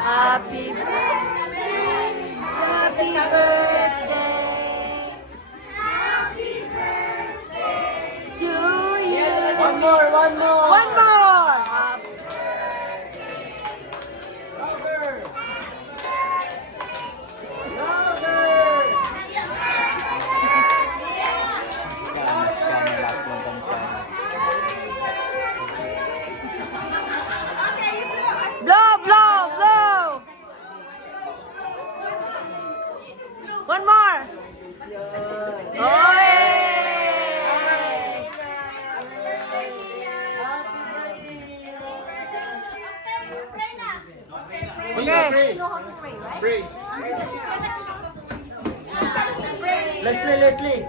Happy birthday. Happy birthday. Happy birthday to you. One more, one more. One more. Louder. Blow, blow, blow. One more. Oy! Okay. Pray. Leslie.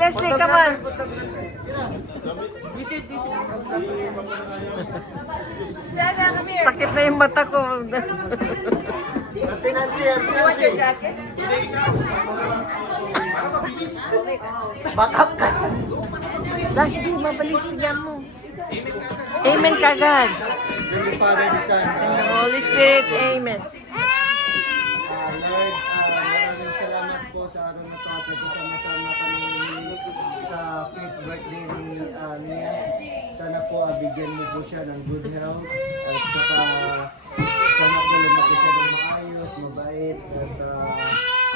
Leslie, come on. Sakit na yung mata ko. Financier. Back up ka. Sige, mabilis yan mo. Amen kagad. Thank you, Father, the Son, And the Holy Spirit, amen. Lord, maraming salamat po sa araw na ito at nagkasama-sama kami sa 5th birthday ni Nia. Sana po bigyan mo po siya ng good health at saka sana po lumaki siya ng maayos, mabait at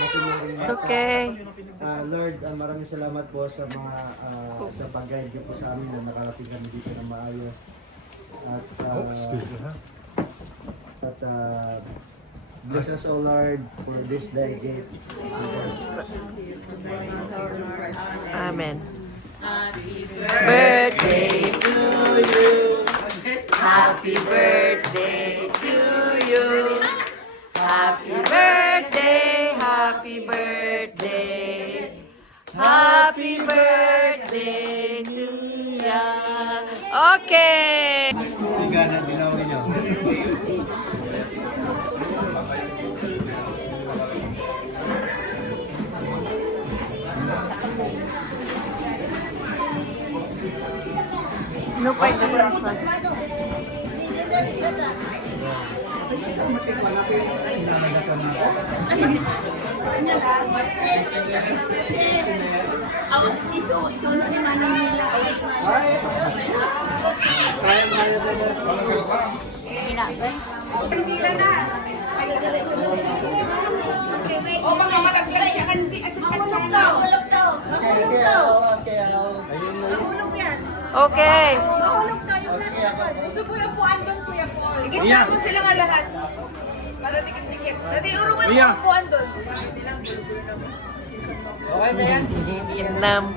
masunurin. It's okay. Lord, maraming salamat po sa mga sa pag-guide niyo po sa amin na nakarating kami dito ng maayos. At bless us, O Lord, for this decade. Amen. Birthday to you. Happy birthday to you. Happy birthday, happy birthday. Happy birthday to ya. Okay. No point the breakfast. Okay. Gusto ko yung puan doon, Kuya Paul. Igit mo sila nga lahat. Para dikit-dikit. Dati urungan mo yung puan doon. Vietnam.